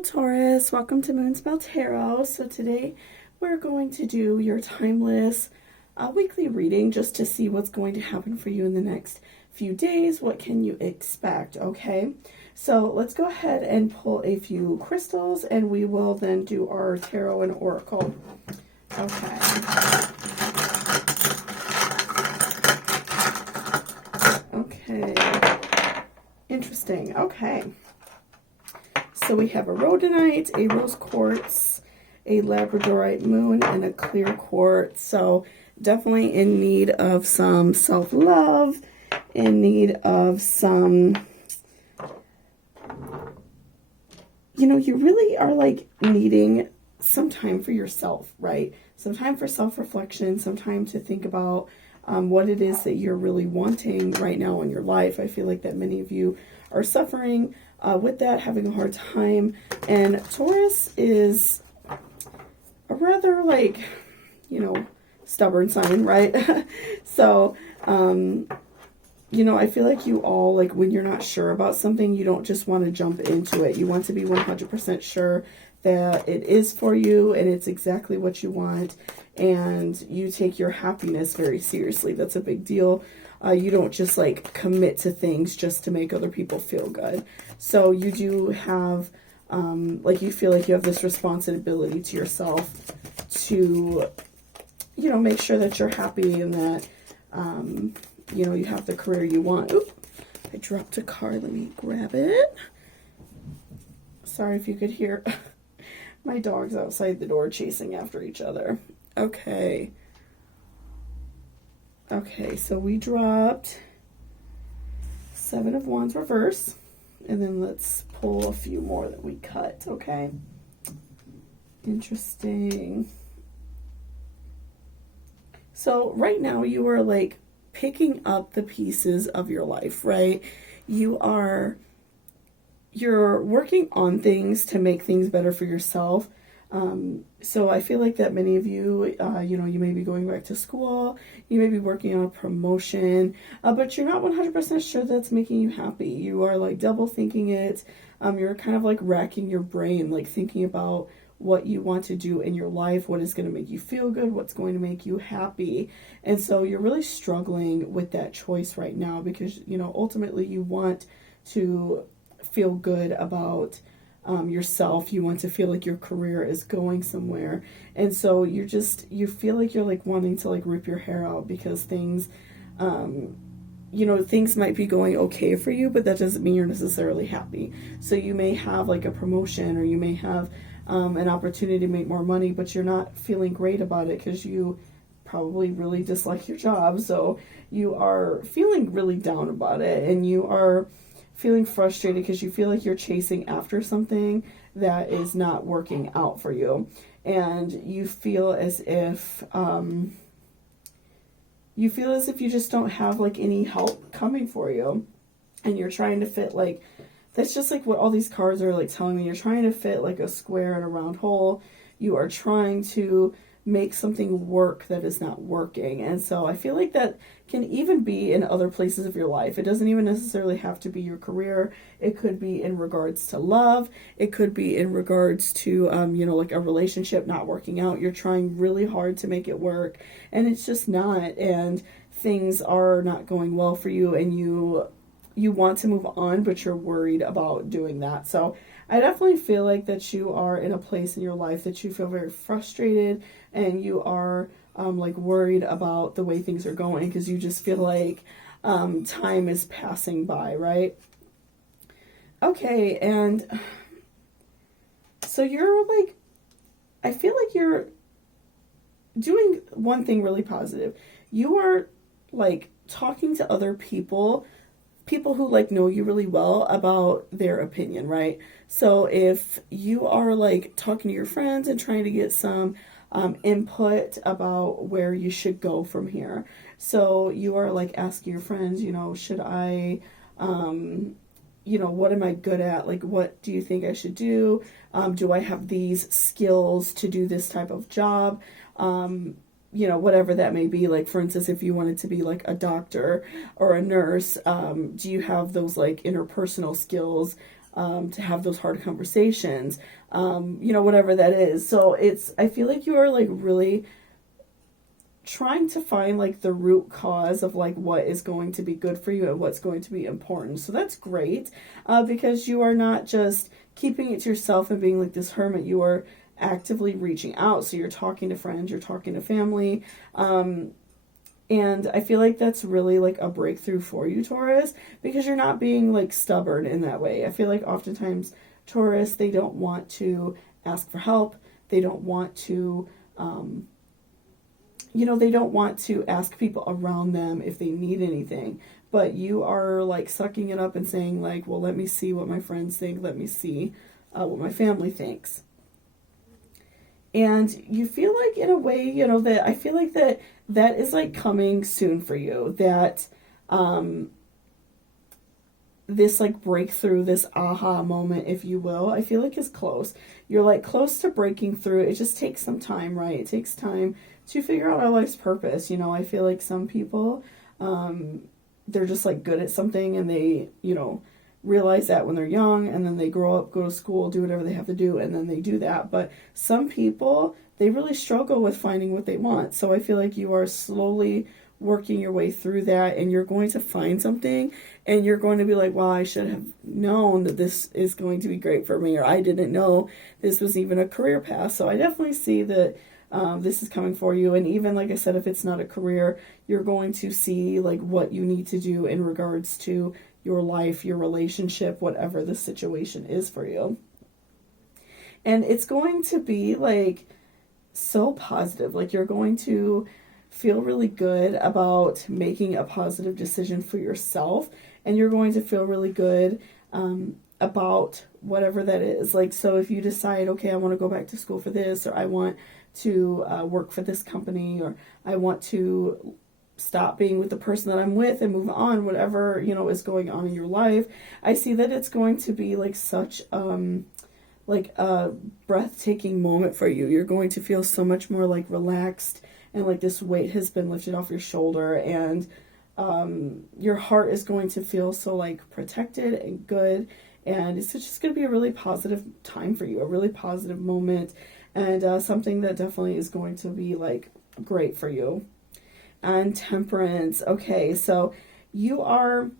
Hello Taurus, welcome to Moonspell Tarot. So today we're going to do your timeless weekly reading just to see what's going to happen for you in the next few days. What can you expect, okay? So let's go ahead and pull a few crystals and we will then do our tarot and oracle. Okay. Okay. Interesting. Okay. So we have a rhodonite, a rose quartz, a labradorite moon, and a clear quartz. So definitely in need of some self-love, in need of some, you really are like needing some time for yourself, right? Some time for self-reflection, some time to think about what it is that you're really wanting right now in your life. I feel like that many of you are suffering with that, having a hard time. And Taurus is a rather stubborn sign, right? So, I feel like you all, when you're not sure about something, you don't just want to jump into it. You want to be 100% sure that it is for you and it's exactly what you want. And you take your happiness very seriously. That's a big deal. You don't just commit to things just to make other people feel good. So you do have, you feel like you have this responsibility to yourself to, make sure that you're happy and that, you have the career you want. Oop, I dropped a card. Let me grab it. Sorry if you could hear my dogs outside the door chasing after each other. Okay. Okay, so we dropped Seven of Wands reverse. And then let's pull a few more that we cut, okay? Interesting. So right now you are picking up the pieces of your life, right? You're working on things to make things better for yourself. So I feel like that many of you, you may be going back to school, you may be working on a promotion, but you're not 100% sure that's making you happy. You are double thinking it. You're kind of racking your brain, thinking about what you want to do in your life, what is going to make you feel good, what's going to make you happy. And so you're really struggling with that choice right now because, ultimately you want to feel good about yourself. You want to feel like your career is going somewhere. And so you feel like you're wanting to rip your hair out because things, things might be going okay for you, but that doesn't mean you're necessarily happy. So you may have a promotion or you may have an opportunity to make more money, but you're not feeling great about it because you probably really dislike your job. So you are feeling really down about it and you are feeling frustrated because you feel like you're chasing after something that is not working out for you. And you feel as if you just don't have any help coming for you. And you're trying to fit that's just what all these cards are telling me. You're trying to fit a square in a round hole. You are trying to make something work that is not working. And so I feel like that can even be in other places of your life. It doesn't even necessarily have to be your career. It could be in regards to love. It could be in regards to, a relationship not working out. You're trying really hard to make it work and it's just not. And things are not going well for you and you want to move on, but you're worried about doing that. So I definitely feel like that you are in a place in your life that you feel very frustrated and you are worried about the way things are going because you just feel like time is passing by, right? Okay, and so you're I feel like you're doing one thing really positive. You are talking to other people who know you really well about their opinion, right? So if you are talking to your friends and trying to get some input about where you should go from here. So you are asking your friends, should I, what am I good at? What do you think I should do? Do I have these skills to do this type of job? Whatever that may be. For instance, if you wanted to be a doctor or a nurse, do you have those interpersonal skills to have those hard conversations, whatever that is. So I feel like you are like really trying to find like the root cause of like what is going to be good for you and what's going to be important. So that's great, because you are not just keeping it to yourself and being like this hermit. You are actively reaching out. So you're talking to friends, you're talking to family, and I feel like that's really like a breakthrough for you, Taurus, because you're not being like stubborn in that way. I feel like oftentimes Taurus, they don't want to ask for help. They don't want to, they don't want to ask people around them if they need anything. But you are like sucking it up and saying like, well, let me see what my friends think. Let me see what my family thinks. And you feel like in a way, that I feel like that is like coming soon for you. That this like breakthrough, this aha moment, if you will, I feel like is close. You're like close to breaking through. It just takes some time, right? It takes time to figure out our life's purpose. I feel like some people, they're just like good at something and they, realize that when they're young, and then they grow up, go to school, do whatever they have to do, and then they do that. But some people, they really struggle with finding what they want. So I feel like you are slowly working your way through that, and you're going to find something, and you're going to be like, well, I should have known that this is going to be great for me, or I didn't know this was even a career path. So I definitely see that this is coming for you. And even like I said, if it's not a career, you're going to see like what you need to do in regards to your life, your relationship, whatever the situation is for you. And it's going to be like so positive. Like you're going to feel really good about making a positive decision for yourself, and you're going to feel really good about whatever that is. Like, so if you decide, okay, I want to go back to school for this, or I want to work for this company, or I want to stop being with the person that I'm with and move on, whatever, is going on in your life, I see that it's going to be like such like a breathtaking moment for you. You're going to feel so much more like relaxed, and like this weight has been lifted off your shoulder, and your heart is going to feel so like protected and good, and it's just going to be a really positive time for you, a really positive moment, and something that definitely is going to be like great for you. And Temperance. Okay, so you are,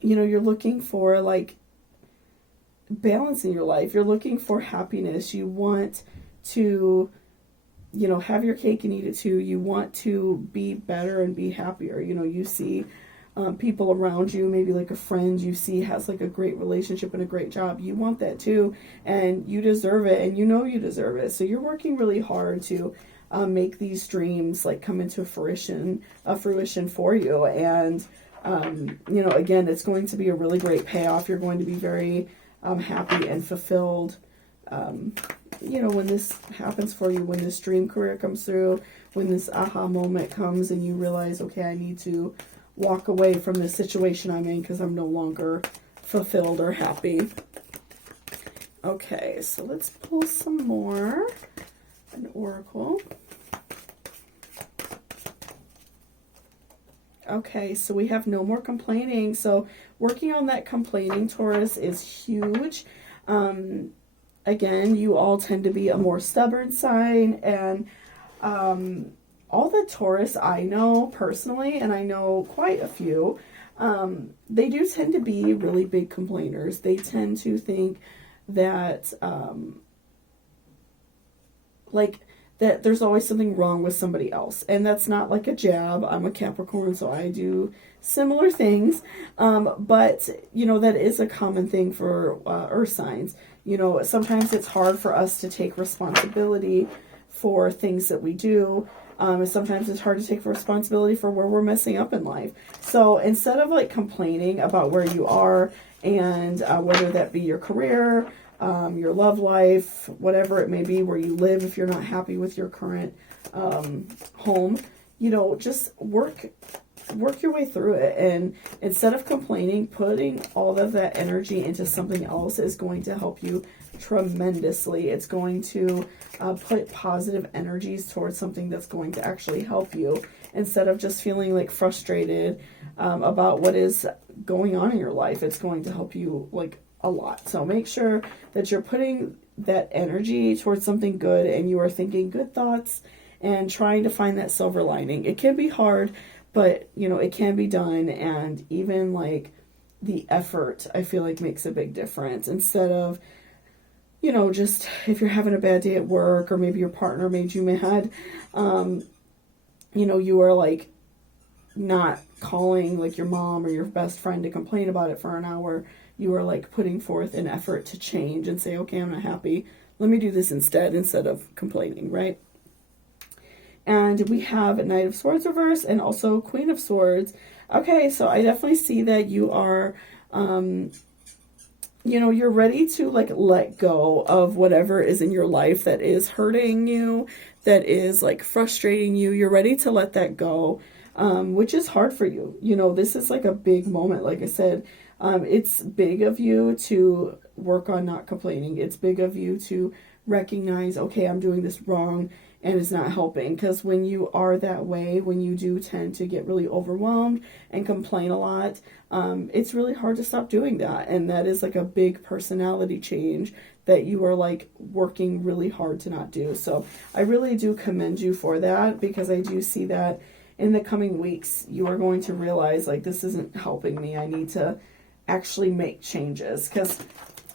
you're looking for like balance in your life. You're looking for happiness. You want to, have your cake and eat it too. You want to be better and be happier. You see people around you, maybe like a friend you see has like a great relationship and a great job. You want that too, and you deserve it, and you deserve it. So you're working really hard to make these dreams like come into fruition for you. And again, it's going to be a really great payoff. You're going to be very happy and fulfilled when this happens for you, when this dream career comes through, when this aha moment comes and you realize, okay, I need to walk away from this situation I'm in because I'm no longer fulfilled or happy. Okay, so let's pull some more. An oracle. Okay, so we have no more complaining. So working on that complaining, Taurus, is huge. Again, you all tend to be a more stubborn sign, and all the Taurus I know personally, and I know quite a few, they do tend to be really big complainers. They tend to think that that there's always something wrong with somebody else. And that's not like a jab. I'm a Capricorn, so I do similar things. But, that is a common thing for earth signs. Sometimes it's hard for us to take responsibility for things that we do. And sometimes it's hard to take responsibility for where we're messing up in life. So instead of like complaining about where you are and whether that be your career, your love life, whatever it may be, where you live, if you're not happy with your current home, just work your way through it. And instead of complaining, putting all of that energy into something else is going to help you tremendously. It's going to put positive energies towards something that's going to actually help you, instead of just feeling like frustrated about what is going on in your life. It's going to help you like a lot. So make sure that you're putting that energy towards something good and you are thinking good thoughts and trying to find that silver lining. It can be hard, but you know, it can be done. And even like the effort, I feel like makes a big difference. Instead of, you know, just if you're having a bad day at work or maybe your partner made you mad, you know, you are like not calling like your mom or your best friend to complain about it for an hour. You are like putting forth an effort to change and say, okay, I'm not happy. Let me do this instead of complaining, right? And we have Knight of Swords reverse and also Queen of Swords. Okay, so I definitely see that you are, you know, you're ready to like let go of whatever is in your life that is hurting you, that is like frustrating you. You're ready to let that go, which is hard for you. You know, this is like a big moment. Like I said, it's big of you to work on not complaining. It's big of you to recognize, okay, I'm doing this wrong and it's not helping. Because when you are that way, when you do tend to get really overwhelmed and complain a lot, it's really hard to stop doing that. And that is like a big personality change that you are like working really hard to not do. So I really do commend you for that, because I do see that in the coming weeks, you are going to realize like, this isn't helping me. I need to actually make changes. Because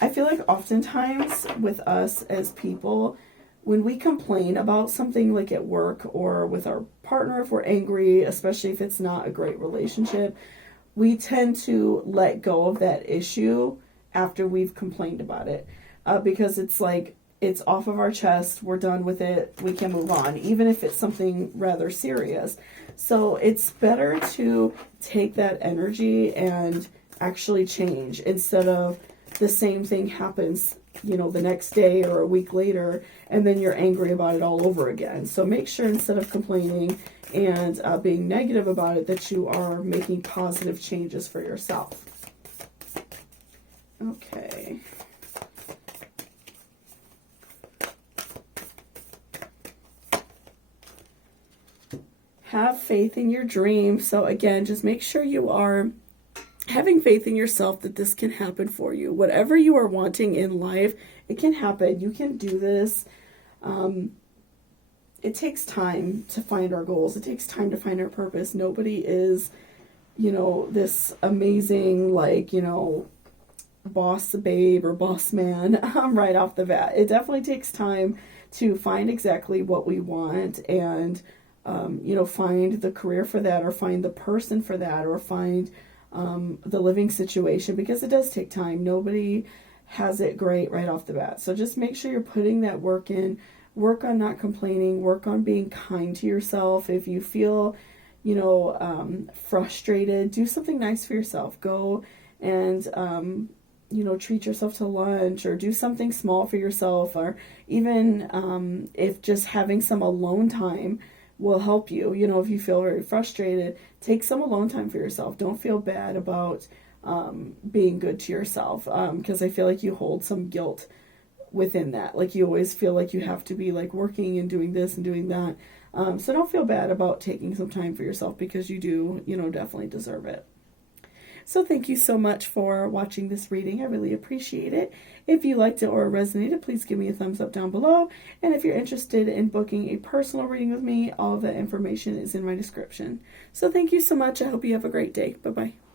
I feel like oftentimes with us as people, when we complain about something like at work or with our partner, if we're angry, especially if it's not a great relationship, we tend to let go of that issue after we've complained about it. Because it's like, it's off of our chest, we're done with it, we can move on, even if it's something rather serious. So it's better to take that energy and actually change, instead of the same thing happens, you know, the next day or a week later, and then you're angry about it all over again. So make sure instead of complaining and being negative about it, that you are making positive changes for yourself. Okay. Have faith in your dream. So again, just make sure you are having faith in yourself that this can happen for you. Whatever you are wanting in life, it can happen. You can do this. It takes time to find our goals. It takes time to find our purpose. Nobody is, you know, this amazing, like, you know, boss babe or boss man right off the bat. It definitely takes time to find exactly what we want and, you know, find the career for that, or find the person for that, or find the living situation, because it does take time. Nobody has it great right off the bat. So just make sure you're putting that work in. Work on not complaining. Work on being kind to yourself. If you feel, you know, frustrated, do something nice for yourself. Go and, you know, treat yourself to lunch, or do something small for yourself, or even if just having some alone time will help you. You know, if you feel very frustrated, take some alone time for yourself. Don't feel bad about being good to yourself, because I feel like you hold some guilt within that. Like, you always feel like you have to be like working and doing this and doing that. So don't feel bad about taking some time for yourself, because you do, you know, definitely deserve it. So thank you so much for watching this reading. I really appreciate it. If you liked it or resonated, please give me a thumbs up down below. And if you're interested in booking a personal reading with me, all of that information is in my description. So thank you so much. I hope you have a great day. Bye-bye.